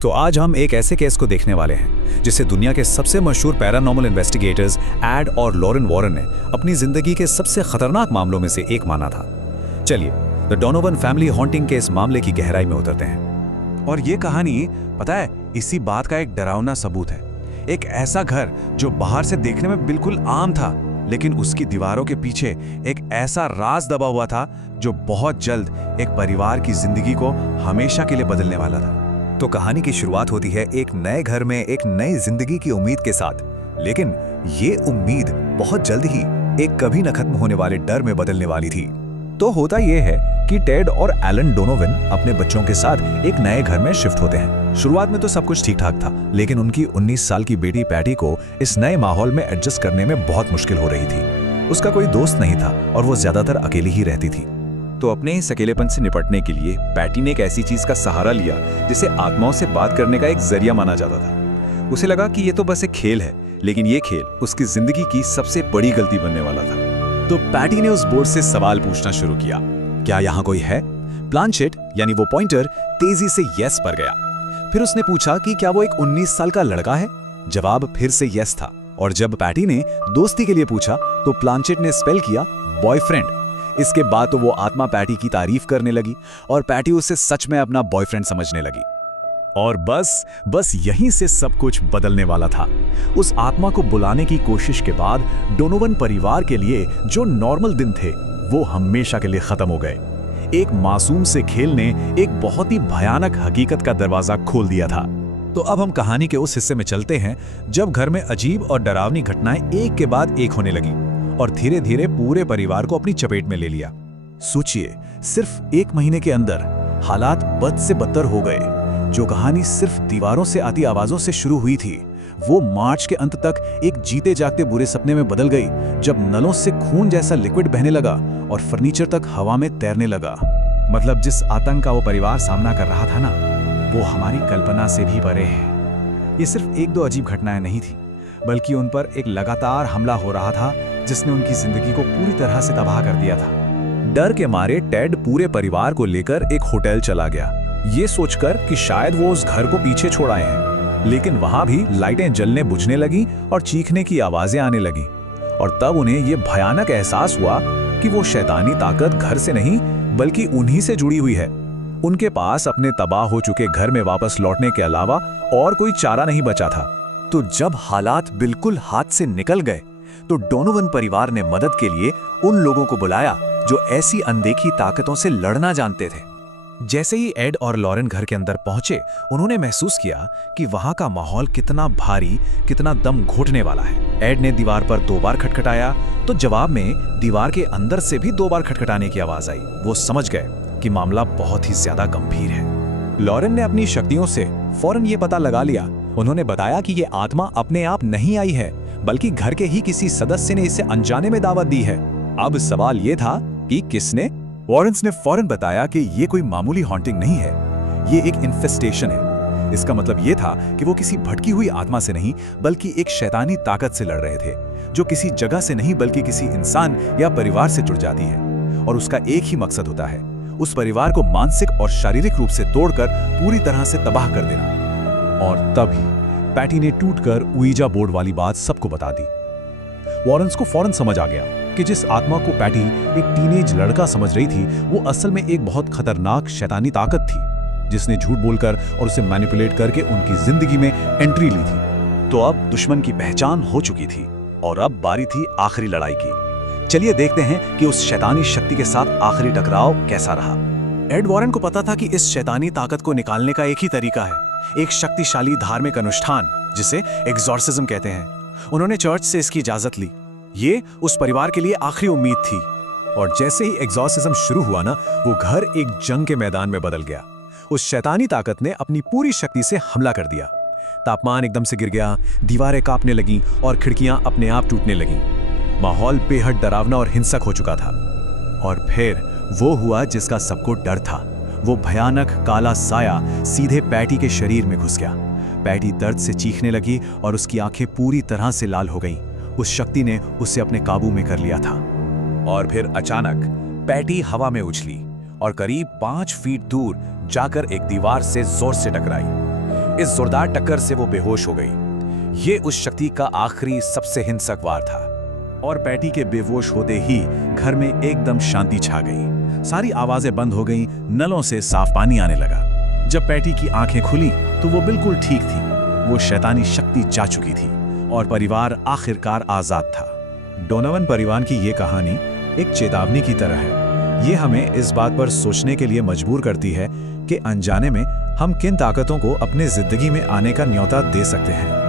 तो आज हम एक ऐसे केस को देखने वाले हैं जिसे दुनिया के सबसे मशहूर पैरानॉर्मल इन्वेस्टिगेटर्स एड और लॉरेन वॉरेन ने अपनी जिंदगी के सबसे खतरनाक मामलों में से एक माना था। चलिए द डोनोवन फैमिली हॉन्टिंग के इस मामले की गहराई में उतरते हैं। और ये कहानी पता है इसी बात का एक डरावना सबूत है। एक ऐसा घर जो बाहर से देखने में बिल्कुल आम था, लेकिन उसकी दीवारों के पीछे एक ऐसा राज दबा हुआ था जो बहुत जल्द एक परिवार की जिंदगी को हमेशा के लिए बदलने वाला था। तो कहानी की शुरुआत होती है एक नए घर में एक नई जिंदगी की उम्मीद के साथ, लेकिन ये उम्मीद बहुत जल्द ही एक कभी न खत्म होने वाले डर में बदलने वाली थी। तो होता यह है कि टेड और एलन डोनोवन अपने बच्चों के साथ एक नए घर में शिफ्ट होते हैं। शुरुआत में तो सब कुछ ठीक ठाक था, लेकिन उनकी 19 साल की बेटी पैटी को इस नए माहौल में एडजस्ट करने में बहुत मुश्किल हो रही थी। उसका कोई दोस्त नहीं था और वो ज्यादातर अकेली ही रहती थी। तो अपने इस अकेलेपन से निपटने के लिए पैटी ने एक ऐसी चीज का सहारा लिया जिसे आत्माओं से बात करने का एक जरिया माना जाता था। उसे लगा कि ये तो बस एक खेल है, लेकिन ये खेल उसकी जिंदगी की सबसे बड़ी गलती बनने वाला था। तो पैटी ने उस बोर्ड से सवाल पूछना शुरू किया, क्या यहाँ कोई है? प्लानचेट यानी वो पॉइंटर तेजी से यस पर गया। फिर उसने पूछा कि क्या वो एक 19 साल का लड़का है? जवाब फिर से यस था। और जब पैटी ने दोस्ती के लिए पूछा तो प्लानचेट ने स्पेल किया बॉयफ्रेंड। इसके बाद तो वो आत्मा पैटी की तारीफ करने लगी और पैटी उसे सच में अपना बॉयफ्रेंड समझने लगी। और बस यहीं से सब कुछ बदलने वाला था। उस आत्मा को बुलाने की कोशिश के बाद डोनोवन परिवार के लिए जो नॉर्मल दिन थे वो हमेशा के लिए खत्म हो गए। एक मासूम से खेल ने एक बहुत ही भयानक हकीकत का दरवाजा खोल दिया था। तो अब हम कहानी के उस हिस्से में चलते हैं जब घर में अजीब और डरावनी घटनाएं एक के बाद एक होने लगी और धीरे धीरे पूरे परिवार को अपनी चपेट में ले लिया। सोचिए, सिर्फ 1 महीने के अंदर हालात बद से बदतर हो गए। जो कहानी सिर्फ दीवारों से आती आवाजों से शुरू हुई थी, वो मार्च के अंत तक एक जीते जागते बुरे सपने में बदल गई, जब नलों से खून जैसा लिक्विड बहने लगा और फर्नीचर तक हवा में तैरने लगा। मतलब जिस आतंक का वो परिवार सामना कर रहा था ना, वो हमारी कल्पना से भी परे है। ये सिर्फ 1-2 अजीब घटनाएं नहीं थी, बल्कि उन पर एक लगातार हमला हो रहा था जिसने उनकी जिंदगी को पूरी तरह से तबाह कर दिया था। डर के मारे टेड पूरे परिवार को लेकर एक होटल चला गया, ये सोचकर कि शायद वो उस घर को पीछे छोड़ आए हैं। लेकिन वहां भी लाइटें जलने बुझने लगी और चीखने की आवाजें आने लगी। और तब उन्हें ये भयानक एहसास हुआ कि वो शैतानी ताकत घर से नहीं बल्कि उन्हीं से जुड़ी हुई है। उनके पास अपने तबाह हो चुके घर में वापस लौटने के अलावा और कोई चारा नहीं बचा था। तो जब हालात बिल्कुल हाथ से निकल गए तो डोनोवन परिवार ने मदद के लिए उन लोगों को बुलाया जो ऐसी अनदेखी ताकतों से लड़ना जानते थे। जैसे ही एड और लॉरेन घर के अंदर पहुंचे, उन्होंने महसूस किया कि वहां का माहौल कितना भारी, कितना दम घोटने वाला है। एड ने दीवार पर 2 बार खटखटाया तो जवाब में दीवार के अंदर से भी 2 बार खटखटाने की आवाज आई। वो समझ गए कि मामला बहुत ही ज्यादा गंभीर है। लॉरेन ने अपनी शक्तियों से फौरन ये पता लगा लिया। उन्होंने बताया कि ये आत्मा अपने आप नहीं आई है, बल्कि घर के ही किसी सदस्य ने इसे अनजाने में दावत दी है। अब सवाल ये था कि किसने? वॉरेन्स ने फौरन बताया कि ये कोई मामूली हॉन्टिंग नहीं है, ये एक इन्फेस्टेशन है। इसका मतलब ये था कि वो किसी भटकी हुई आत्मा से नहीं बल्कि एक शैतानी ताकत से लड़ रहे थे, जो किसी जगह से नहीं बल्कि किसी इंसान या परिवार से जुड़ जाती है। और उसका एक ही मकसद होता है, उस परिवार को मानसिक और शारीरिक रूप से तोड़कर पूरी तरह से तबाह कर देना। और तभी पैटी ने टूटकर उइजा बोर्ड वाली बात सबको बता दी। वॉरेन्स को फौरन समझ आ गया कि जिस आत्मा को पैटी एक टीनेज लड़का समझ रही थी, वो असल में एक बहुत खतरनाक शैतानी ताकत थी, जिसने झूठ बोलकर और उसे मैनिपुलेट करके उनकी जिंदगी में एंट्री ली थी। तो अब दुश्मन की पहचान हो चुकी थी और अब बारी थी आखिरी लड़ाई की। चलिए देखते हैं कि उस शैतानी शक्ति के साथ आखिरी टकराव कैसा रहा। एड वॉरेन को पता था कि इस शैतानी ताकत को निकालने का एक ही तरीका है, एक शक्तिशाली धार्मिक अनुष्ठान जिसे एग्जॉर्सिज्म कहते हैं। उन्होंने चर्च से इसकी इजाजत ली। ये उस परिवार के लिए आखिरी उम्मीद थी। और जैसे ही एग्जॉर्सिज्म शुरू हुआ ना, वो घर एक जंग के मैदान में बदल गया। उस शैतानी ताकत ने अपनी पूरी शक्ति से हमला कर दिया। तापमान एकदम से गिर गया, दीवारें कांपने लगीं और खिड़कियां अपने आप टूटने लगीं। माहौल बेहद डरावना और हिंसक हो चुका था। और फिर वो हुआ जिसका सबको डर था। वो भयानक काला साया सीधे पैटी के शरीर में घुस गया। पैटी दर्द से चीखने लगी और उसकी आंखें पूरी तरह से लाल हो गईं। उस शक्ति ने उसे अपने काबू में कर लिया था। और फिर अचानक पैटी हवा में उछली और करीब 5 फीट दूर जाकर एक दीवार से जोर से टकराई। इस जोरदार टक्कर से वो बेहोश हो गई। ये उस शक्ति का आखिरी सबसे हिंसक वार था। और पैटी के बेहोश होते ही घर में एकदम शांति छा गई। सारी आवाजें बंद हो गईं, नलों से साफ पानी आने लगा। जब पैटी की आंखें खुली तो वो बिल्कुल ठीक थी। वो शैतानी शक्ति जा चुकी थी और परिवार आखिरकार आजाद था। डोनोवन परिवार की ये कहानी एक चेतावनी की तरह है। ये हमें इस बात पर सोचने के लिए मजबूर करती है कि अनजाने में हम किन ताकतों को अपने जिंदगी में आने का न्योता दे सकते हैं।